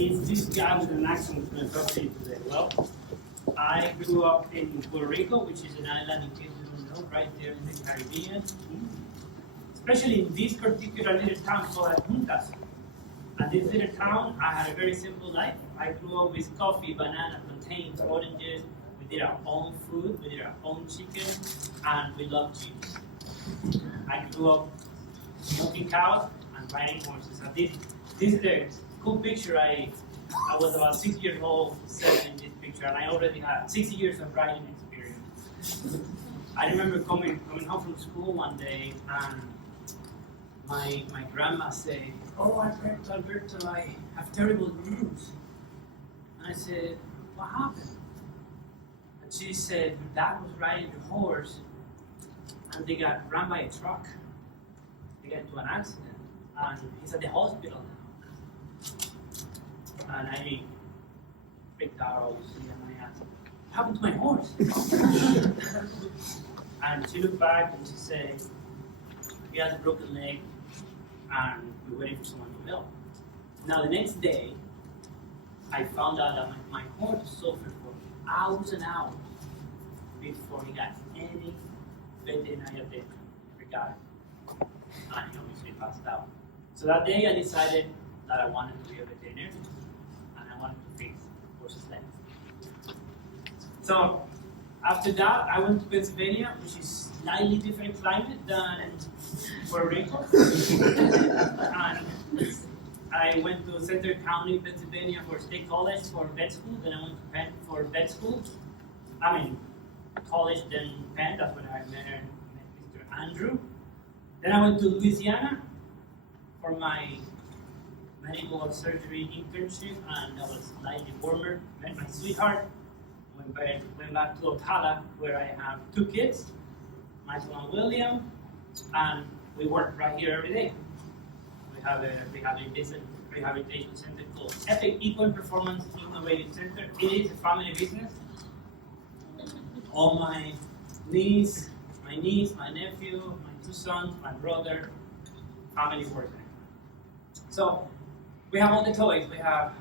It's this guy with an accent who's going to talk to you today. Well, I grew up in Puerto Rico, which is an island, in case you don't know, right there in the Caribbean. Especially in this particular little town called Juntas. And this little town, I had a very simple life. I grew up with coffee, banana, plantains, oranges. We did our own food, we did our own chicken, and we loved cheese. I grew up milking cows and riding horses. And this is a cool picture. I was about 6 years old, 7 in this picture, and I already had 6 years of riding experience. I remember coming home from school one day, and my grandma said, "Oh, Alberto, I have terrible news." And I said, "What happened?" And she said, "Your dad was riding the horse, and they got run by a truck. They got into an accident, and he's at the hospital now." And I freaked out, obviously, and I asked, "What happened to my horse?" And she looked back and she said, "He has a broken leg, and we're waiting for someone to help." Now, the next day, I found out that my horse suffered for hours and hours before he got any veterinary attention regarding it. And he obviously passed out. So that day, I decided that I wanted to be a veterinarian, and I wanted to fix horses' legs. So, after that, I went to Pennsylvania, which is slightly different climate than Puerto Rico. And I went to Center County, Pennsylvania for state college for vet school. Then I went to Penn for vet school. College, then Penn. That's when I met Mr. Andrew. Then I went to Louisiana for my medical surgery internship, and that was slightly warmer. Met my sweetheart. Went back to Ocala, where I have 2 kids, Michael and William, and we work right here every day. We have a rehabilitation center called Epic Eco and Performance Innovative Center. It is a family business. All my niece, my nephew, my 2 sons, my brother, family work. So we have all the toys. We have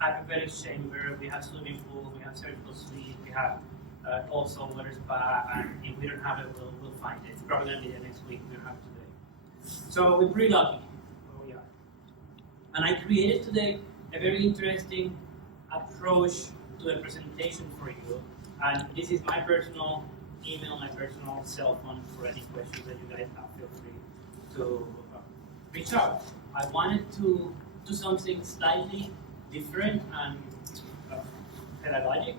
hyperbaric chamber, we have swimming pool, we have surgical suite, we have also water spa, and if we don't have it, we'll find it. It's probably going to be the next week. We don't have it today. So we're pretty lucky where we are. And I created today a very interesting approach to the presentation for you. And this is my personal email, my personal cell phone for any questions that you guys have. Feel free to reach out. I wanted to do something slightly different and pedagogic.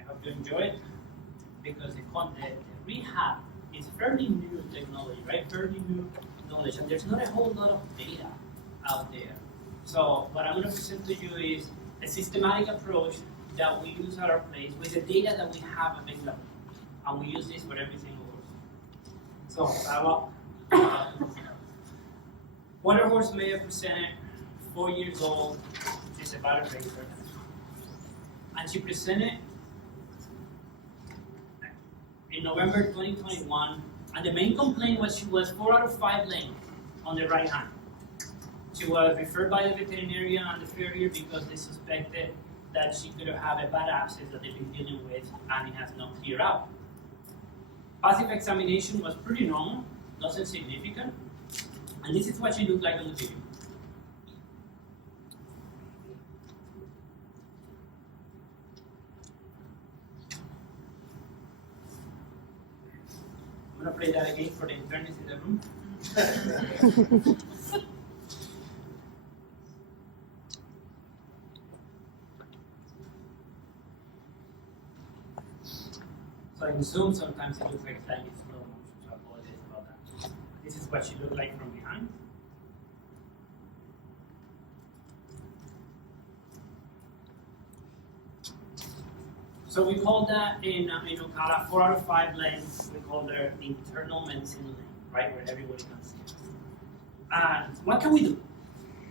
I hope you enjoy it, because the rehab is fairly new technology, right? Fairly new knowledge, and there's not a whole lot of data out there. So what I'm going to present to you is a systematic approach that we use at our place with the data that we have available, and we use this for every single horse. So, Water horse Maya presented 4 years old. She's about a racer. And she presented in November 2021. And the main complaint was she was 4 out of 5 lame on the right hand. She was referred by the veterinarian and the farrier because they suspected that she could have a bad abscess that they've been dealing with, and it has not cleared out. Passive examination was pretty normal, nothing significant. And this is what she looked like on the video. I'm going to play that again for the internists in the room. So in Zoom, sometimes it looks like slightly slow motion, so I apologize about that. This is what she looked like from behind. So we call that in Ocala 4 out of 5 lanes. We call her the internal medicine lane, right, where everybody can see it. And what can we do?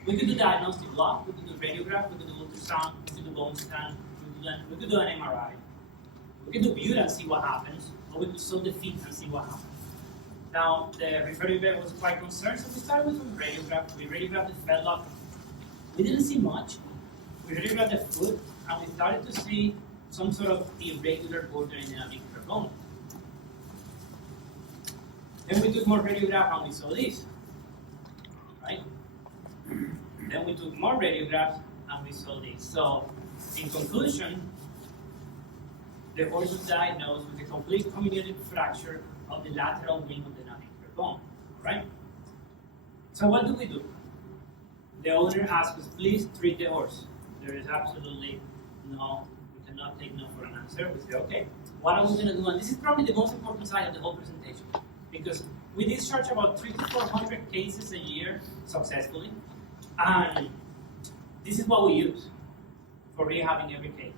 We could do diagnostic block, we could do radiograph, we could do ultrasound, we could do bone scan, we could do an MRI. We could do butte and see what happens, or we could sew the feet and see what happens. Now, the referring vet was quite concerned, so we started with some radiograph. We radiographed the fetlock, We didn't see much. We radiographed the foot, and we started to see some sort of irregular border in the navicular bone. Then we took more radiographs, and we saw this, right? Then we took more radiographs, and we saw this. So, in conclusion, the horse was diagnosed with a complete comminuted fracture of the lateral wing of the navicular bone, right? So what do? The owner asked us, please treat the horse. There is absolutely no, we cannot take no for an answer. We say, okay, what are we going to do? And this is probably the most important slide of the whole presentation, because we discharge about 300 to 400 cases a year successfully, and this is what we use for rehabbing every case.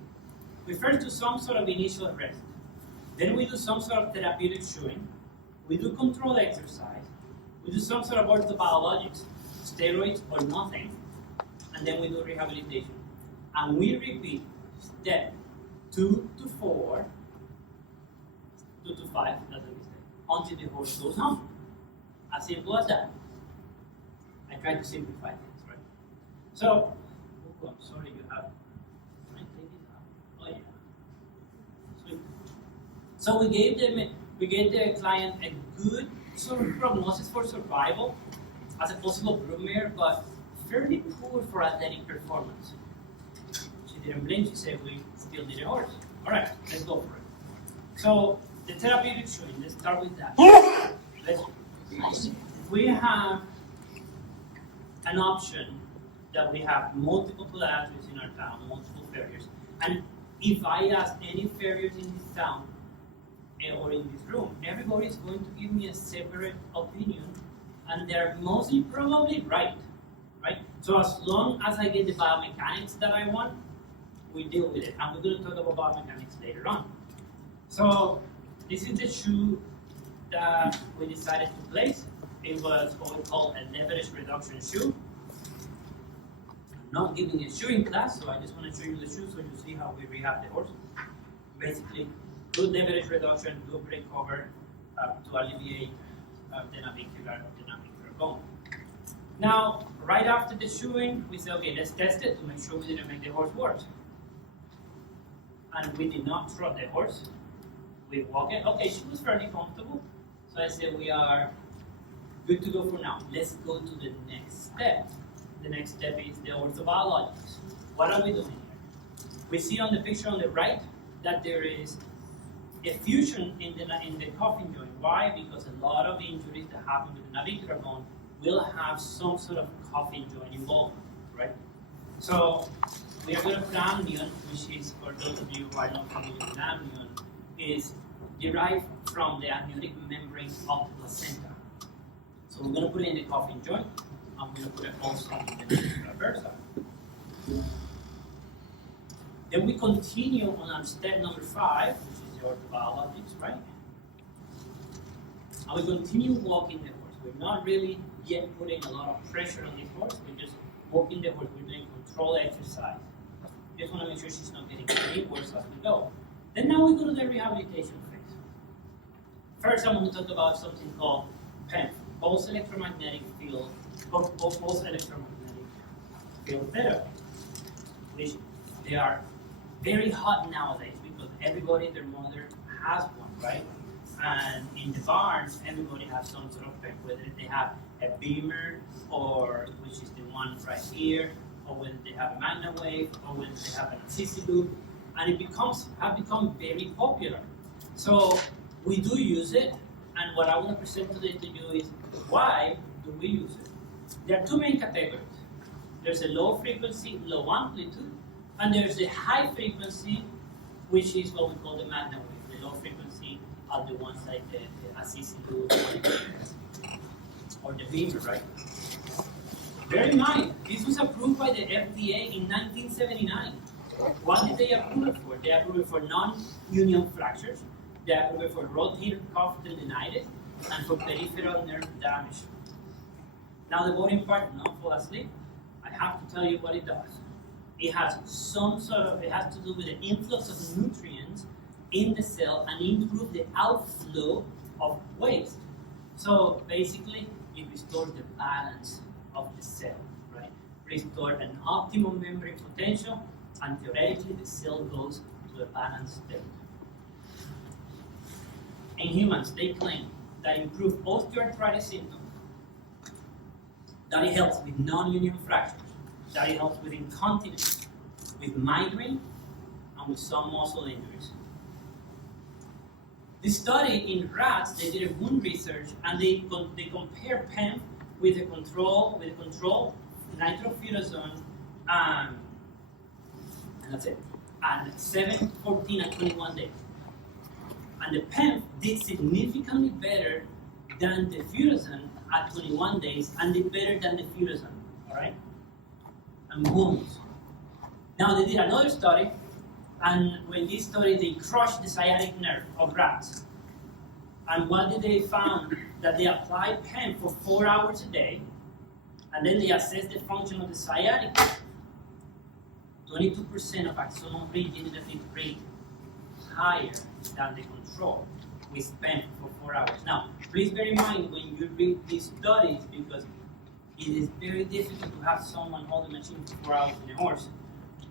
We first do some sort of initial rest. Then we do some sort of therapeutic shoeing. We do controlled exercise. We do some sort of orthobiologics, steroids or nothing. And then we do rehabilitation. And we repeat step 2 to 4, 2 to 5, that's a mistake, until the horse goes home. As simple as that. I try to simplify things, right? So, oh, I'm sorry you have. Can I take this out? Oh yeah. Sweet. So we gave the client a good sort of prognosis for survival as a possible broodmare, but fairly poor for athletic performance. She didn't blink, she said we still need a horse. Alright, let's go for it. So the therapeutic showing, let's start with that. We have an option that we have multiple podiatrists in our town, multiple farriers. And if I ask any farriers in this town or in this room, everybody is going to give me a separate opinion, and they're mostly probably right? So as long as I get the biomechanics that I want, we deal with it. And we're going to talk about biomechanics later on. So this is the shoe that we decided to place. It was what we call a leverage reduction shoe. I'm not giving a shoeing class, so I just want to show you the shoe so you see how we rehab the horse. Basically, good leverage reduction, good break cover to alleviate the navicular bone. Now, right after the shoeing, we said, okay, let's test it to make sure we didn't make the horse worse. And we did not trot the horse. We walked it. Okay, she was fairly comfortable. So I said, we are good to go for now. Let's go to the next step. The next step is the orthobiologics. What are we doing here? We see on the picture on the right that there is a fusion in the coffin joint. Why? Because a lot of injuries that happen with the navicular bone will have some sort of coffin joint involved, right? So we are going to put amnion, which is, for those of you who are not familiar with amnion, is derived from the amniotic membrane of the placenta. So we're going to put it in the coffin joint, and we're going to put it also in the navicular bursa. Then we continue on step number 5, which is the orthobiologics, right? And we continue walking the horse. We're not really yet putting a lot of pressure on this horse. We're just walking the horse. We're doing control exercise. Just want to make sure she's not getting any worse as we go. Then now we go to the rehabilitation phase. First, I'm going to talk about something called PEMF, pulse electromagnetic field, or pulse electromagnetic field therapy, which they are very hot nowadays because everybody, their mother has one, right? And in the barns, everybody has some sort of PEMF, whether they have a Beamer, or which is the one right here, or whether they have a Magna Wave, or whether they have an assisted loop, and it have become very popular. So we do use it, and what I want to present today to you is why do we use it? There are two main categories. There's a low frequency, low amplitude, and there's a high frequency, which is what we call the Magna Wave. The low frequency are the ones like the assisted loop or the Beamer, right? Bear in mind, this was approved by the FDA in 1979. What did they approve it for? They approved it for non-union fractures, they approved it for rotator cuff tendinitis, and for peripheral nerve damage. Now the boring part, not fall asleep, I have to tell you what it does. It has it has to do with the influx of nutrients in the cell and improve the outflow of waste. So basically, it restores the balance of the cell, right? restore an optimum membrane potential, and theoretically the cell goes to a balanced state. In humans, they claim that improved osteoarthritis symptoms, that it helps with non-union fractures, that it helps with incontinence, with migraine, and with some muscle injuries. This study in rats, they did a wound research, and they compared PEM with a control nitrofurazone, and that's it, and 7, 14, and 21 days. And the PEM did significantly better than the furazone at 21 days, and did better than the furazone, all right? And wounds. Now they did another study, and when this study, they crushed the sciatic nerve of rats. And what did they find? That they applied PEM for 4 hours a day, and then they assessed the function of the sciatic nerve. 22% of axonal regenerative rate higher than the control with PEM for 4 hours. Now, please bear in mind when you read these studies, because it is very difficult to have someone hold the machine for 4 hours in a horse,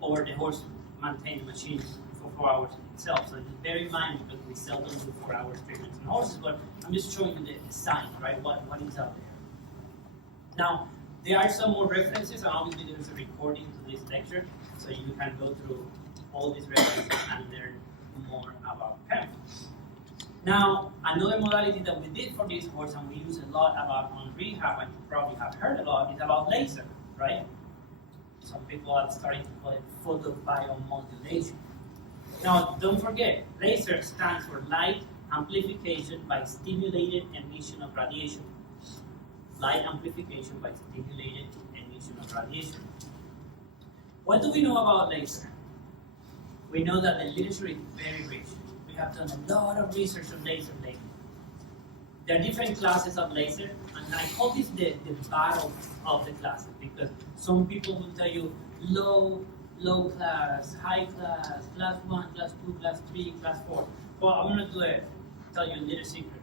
or the horse maintain the machine for 4 hours itself. So just bear in mind, because we seldom do 4 hours treatments in horses, but I'm just showing you the sign, right? What is out there. Now, there are some more references, and obviously there is a recording to this lecture, so you can go through all these references and learn more about PEM. Now, another modality that we did for this horse, and we use a lot about on rehab, and you probably have heard a lot, is about laser, right? Some people are starting to call it photobiomodulation. Now, don't forget, laser stands for light amplification by stimulated emission of radiation. Light amplification by stimulated emission of radiation. What do we know about laser? We know that the literature is very rich. We have done a lot of research on laser lately. There are different classes of laser, and I call this the battle of the classes, because some people will tell you low class, high class, class 1, class 2, class 3, class 4. Well, I'm going to tell you a little secret.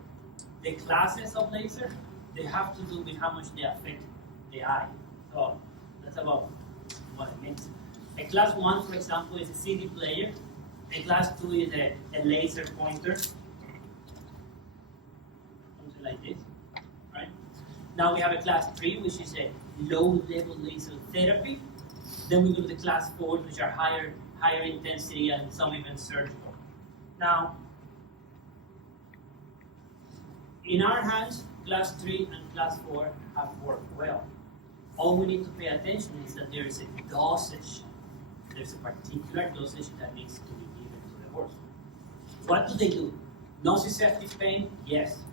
The classes of laser, they have to do with how much they affect the eye. So that's about what it means. A class 1, for example, is a CD player. A class 2 is a laser pointer. Something like this, right? Now we have a class 3, which is a low-level laser therapy. Then we go to the class 4, which are higher intensity and some even surgical. Now, in our hands, class 3 and class 4 have worked well. All we need to pay attention is that there is a dosage. There's a particular dosage that needs to be given to the horse. What do they do? Nociceptive pain? Yes.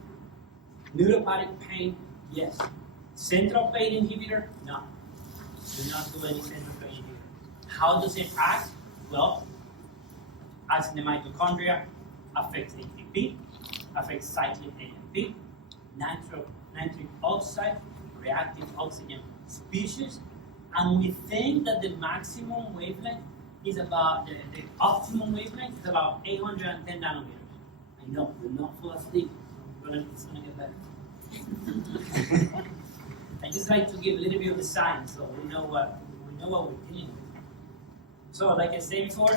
Neuropathic pain? Yes. Central pain inhibitor? No. Do not do any central pain inhibitor. How does it act? Well, acts in the mitochondria, affects ATP, affects cyclic AMP, nitric oxide, reactive oxygen species, and we think that the maximum wavelength is about, the optimum wavelength is about 810 nanometers. I know, we're not full asleep, it's going to get better. I just like to give a little bit of the science, so we know what we're dealing with. So, like I said before,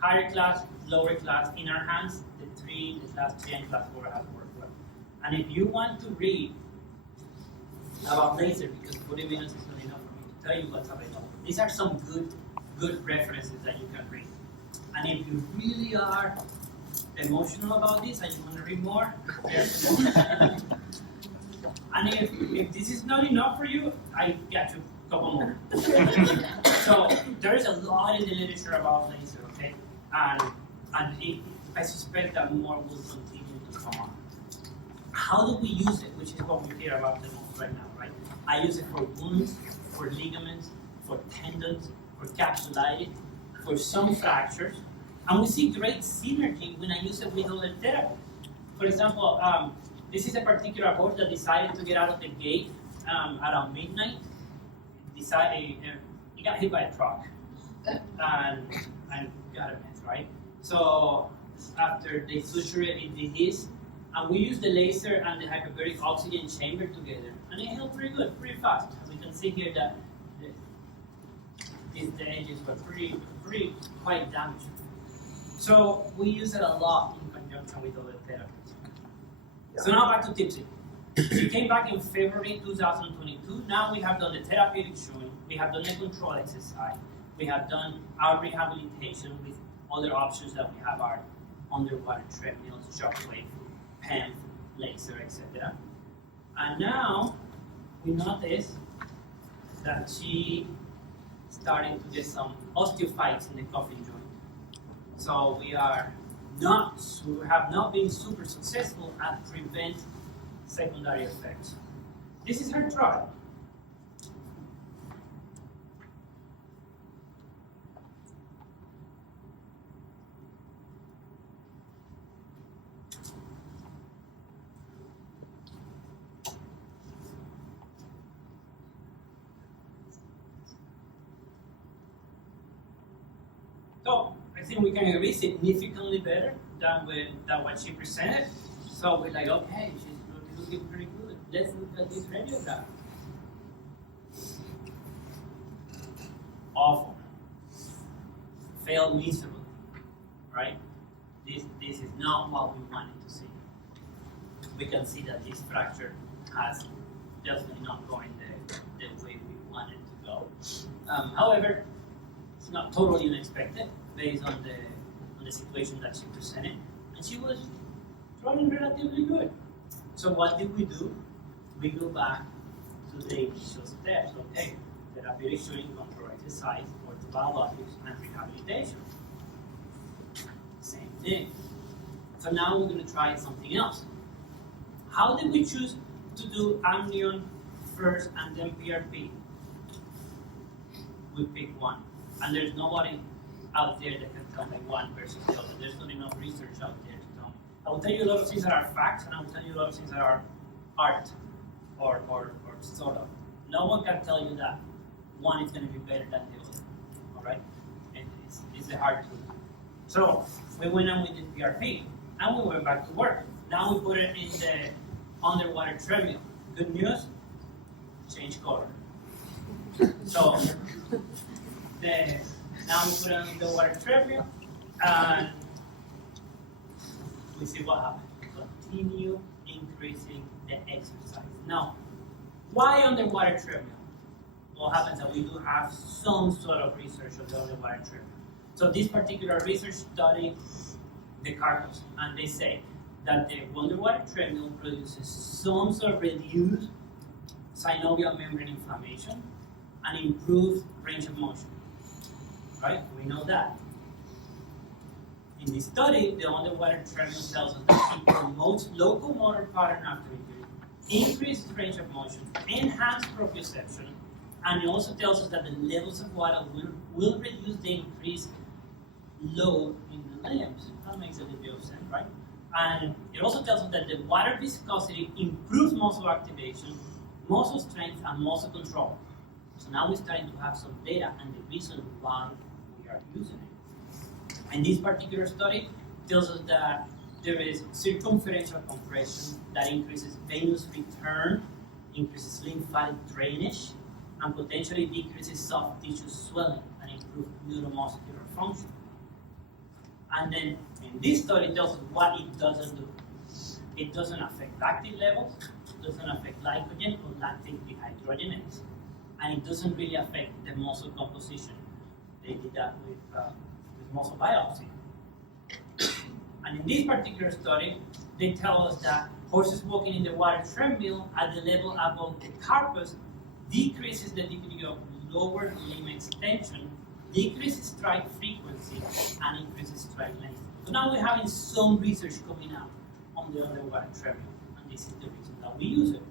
higher class, lower class, in our hands, the class 3 and class 4 has worked well. And if you want to read about laser, because 40 minutes is not enough for me to tell you what's available, these are some good references that you can read. And if you really are emotional about this and you want to read more, there's more. And if this is not enough for you, I got you a couple more. So there is a lot in the literature about laser, okay? And I suspect that more will continue to come on. How do we use it, which is what we hear about the most right now, right? I use it for wounds, for ligaments, for tendons, for capsulitis, for some fractures. And we see great synergy when I use it with other therapies. For example, this is a particular horse that decided to get out of the gate around midnight. He got hit by a truck and got a mess, right? So after they sutured it, it did this, and we used the laser and the hyperbaric oxygen chamber together, and it helped pretty good, pretty fast. As we can see here that the edges were quite damaged. So we use it a lot in conjunction with other therapies. Yeah. So now back to tipsy. We came back in February 2022. Now we have done the therapeutic showing, we have done the control exercise, we have done our rehabilitation with other options that we have, our underwater treadmills, shockwave, pen, laser, etc. And now we notice that she starting to get some osteophytes in the coffin joint. So we have not been super successful at prevent secondary effects. This is her trial. So I think we can agree significantly better than what she presented. So we're like, okay, she's looking pretty good. Let's look at this radiograph. Awful. Failed miserably. Right? This is not what we wanted to see. We can see that this fracture has definitely not going the way we wanted to go. However, it's not totally unexpected based on the situation that she presented, and she was running relatively good. So what did we do? We go back to the initial steps. Okay, therapeutic showing, control exercise, orthobiologics, and rehabilitation. Same thing. So now we're going to try something else. How did we choose to do amnion first and then PRP? We pick one. And there's nobody out there that can tell me one versus the other. There's not enough research out there to tell me. I will tell you a lot of things that are facts, and I will tell you a lot of things that are art or sort of. No one can tell you that one is going to be better than the other. All right? And it's the hard truth. So we went on with the PRP, and we went back to work. Now we put it in the underwater treadmill. Good news, change color. So now we put it on the water treadmill, and we see what happens. Continue increasing the exercise. Now, why underwater treadmill? What happens that we do have some sort of research on the underwater treadmill. So this particular research studied the carcass, and they say that the underwater treadmill produces some sort of reduced synovial membrane inflammation and improved range of motion. Right? We know that. In this study, the underwater treadmill tells us that it promotes locomotor pattern after injury, increases range of motion, enhances proprioception, and it also tells us that the levels of water will reduce the increased load in the limbs. That makes a little bit of sense, right? And it also tells us that the water viscosity improves muscle activation, muscle strength, and muscle control. So now we're starting to have some data and the reason why we are using it. And this particular study tells us that there is circumferential compression that increases venous return, increases lymphatic drainage, and potentially decreases soft tissue swelling and improves neuromuscular function. And then in this study, it tells us what it doesn't do. It doesn't affect lactate levels, it doesn't affect glycogen or lactate dehydrogenase, and it doesn't really affect the muscle composition. They did that with muscle biopsy. And in this particular study, they tell us that horses walking in the water treadmill at the level above the carpus decreases the degree of lower limb extension, decreases stride frequency, and increases stride length. So now we're having some research coming out on the underwater treadmill, and this is the reason that we use it.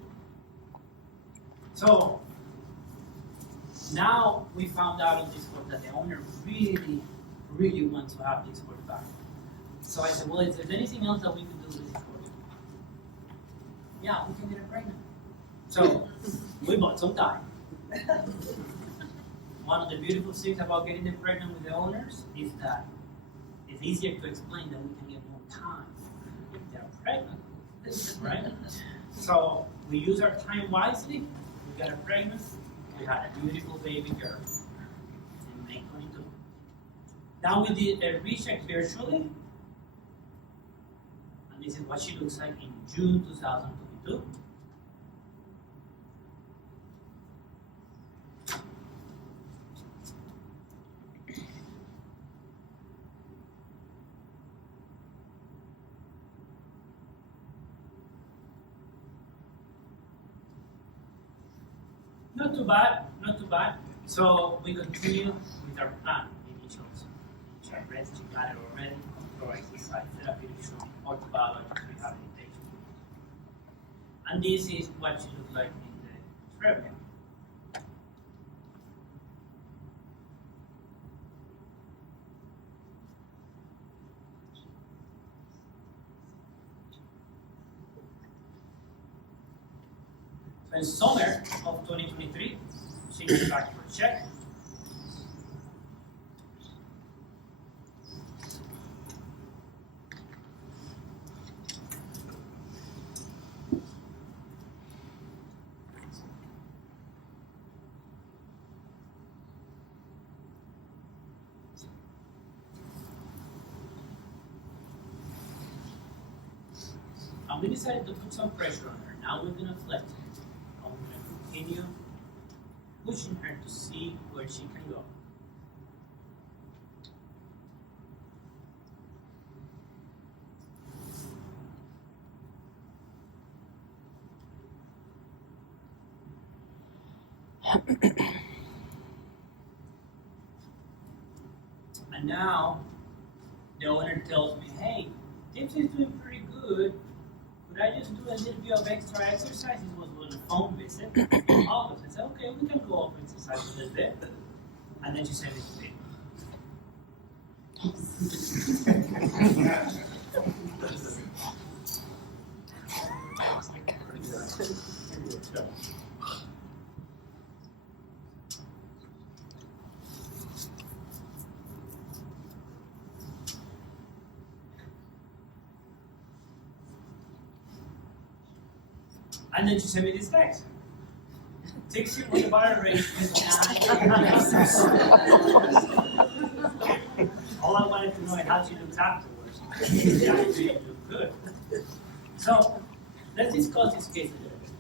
So now we found out on this one that the owner really wants to have this horse back. So I said, well, is there anything else that we can do with this horse? Yeah, we can get her pregnant. So we bought some time. One of the beautiful things about getting them pregnant with the owners is that it's easier to explain that we can get more time if they're pregnant, right? So we use our time wisely. We got her pregnant. We had a beautiful baby girl. Now we did a recheck virtually, and this is what she looks like in June 2022. Not too bad, not too bad. So we continue with our plan. Initials, which I read, you got it already. Control exercise, therapeutic show, orthobiological rehabilitation. And this is what you look like in the Rrehab. So in summer of 2023, she goes back for a check. And we decided to put some pressure on her. Now we're going to flex it. I'm going to continue pushing her to see where she can go. And now the owner tells me, hey, Tips is doing pretty good. Could I just do a little bit of extra exercise? It was on a phone visit. August. I said, okay, we can go up and exercise a little bit. And then she sent me to bed. Oh my God. And then she sent me this text. Dixie with the bar rate is 9. All I wanted to know is how she looks afterwards. She actually looked good. So let's discuss this case a little bit.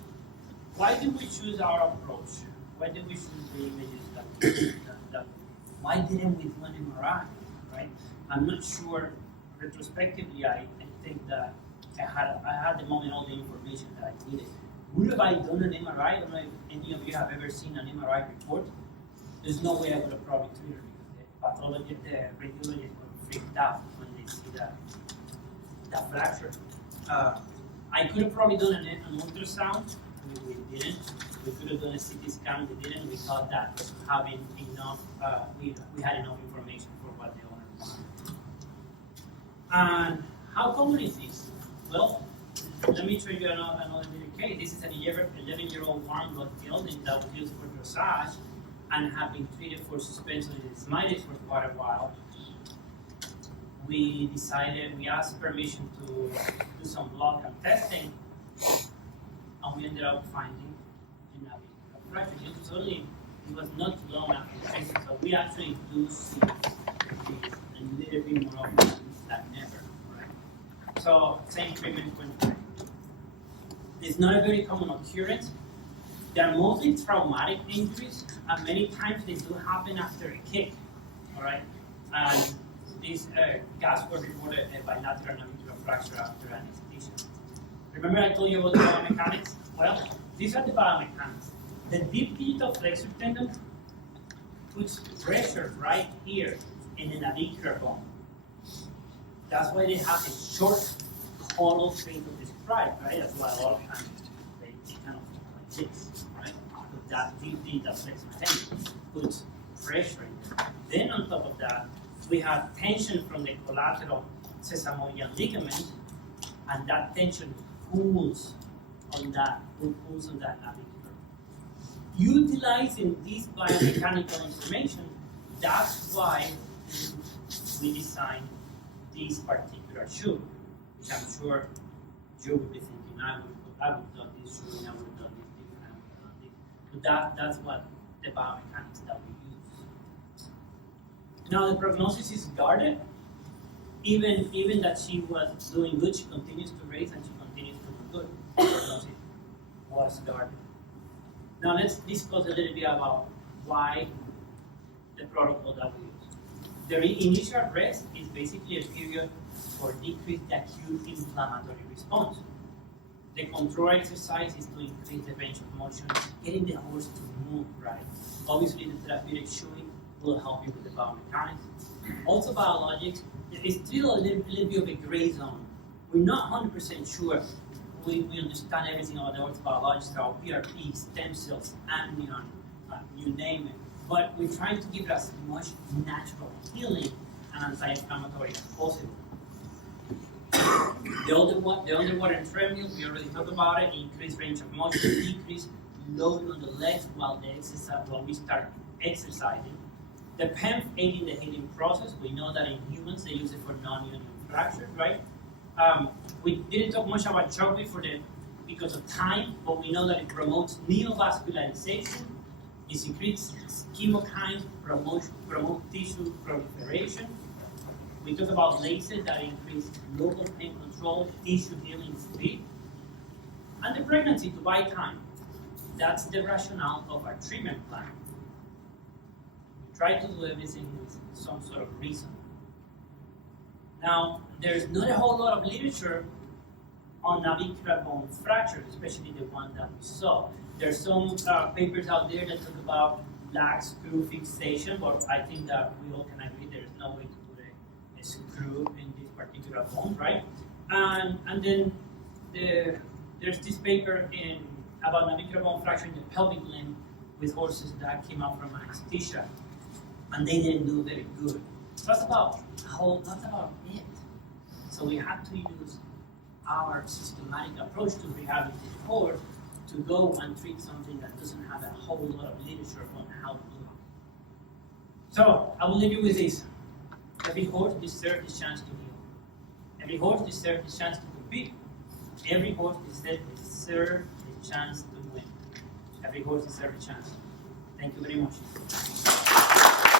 Why did we choose our approach? Why did we choose the images that why didn't we do an MRI? Right? I'm not sure. Retrospectively, I think that I had the moment all the information that I needed. Would have I done an MRI? I don't know if any of you have ever seen an MRI report. There's no way I would have probably treated it because the pathologist, the radiologist were freaked out when they see that fracture. I could have probably done an ultrasound. We didn't. We could have done a CT scan. We didn't. We thought that having enough, we had enough information for what the owner wanted. And how common is this? Well, let me show you another little case. This is an 11-year-old warm blood building that was used for dressage and had been treated for suspension endophthalmitis for quite a while. We asked permission to do some blood and testing, and we ended up finding a navicular fracture. It was not too long after the treatment, so we actually do see a little bit more often than never. Right? So, same treatment went. It's not a very common occurrence. They are mostly traumatic injuries, and many times they do happen after a kick. All right, and these guys were reported a bilateral navicular fracture after anesthesia. Remember I told you about the biomechanics? Well, these are the biomechanics. The deep digital flexor tendon puts pressure right here in the navicular bone. That's why they have a short, hollow thing to describe, right? That's why a lot of times they kind of like this, right? But that deep digital flexor tendon puts pressure in there. Then on top of that, we have tension from the collateral sesamoidial ligament, and that tension pulls on that navicular. Utilizing this biomechanical information, that's why we designed this particular shoe, which I'm sure you would be thinking, I would have done this shoe, and I would have done this different, I would have done this. But that's what the biomechanics that we use. Now the prognosis is guarded. Even that she was doing good, she continues to race and she continues to do good. The prognosis was guarded. Now let's discuss a little bit about why the protocol that we use. The initial rest is basically a period for decrease the acute inflammatory response. The control exercise is to increase the range of motion, getting the horse to move right. Obviously, the therapeutic shoeing will help you with the biomechanics. Also, biologics is still a little bit of a gray zone. We're not 100% sure. We understand everything about the horse biologics, our PRP, stem cells, amnion, you name it. But we're trying to give it as much natural healing and anti-inflammatory as possible. The underwater treadmill, we already talked about it, increased range of motion, decreased load on the legs while we start exercising. The PEMF aiding the healing process, we know that in humans they use it for non-union fractures, right? We didn't talk much about chocolate because of time, but we know that it promotes neovascularization, it secretes chemokines, promote tissue proliferation. We talked about laces that increase local pain control, tissue healing speed, and the pregnancy to buy time. That's the rationale of our treatment plan. We try to do everything with some sort of reason. Now, there's not a whole lot of literature on navicular bone fractures, especially the one that we saw. There's some papers out there that talk about lag screw fixation, but I think that we all can agree there's no way to put a screw in this particular bone, right? And then there's this paper about navicular bone fracture in the pelvic limb with horses that came out from anesthesia, and they didn't do very good. That's about it. So we have to use our systematic approach to rehabilitate the horse to go and treat something that doesn't have a whole lot of literature on how to do it. So I will leave you with this. Every horse deserves the chance to heal. Every horse deserves the chance to compete. Every horse deserves the chance to win. Every horse deserves a chance. Thank you very much.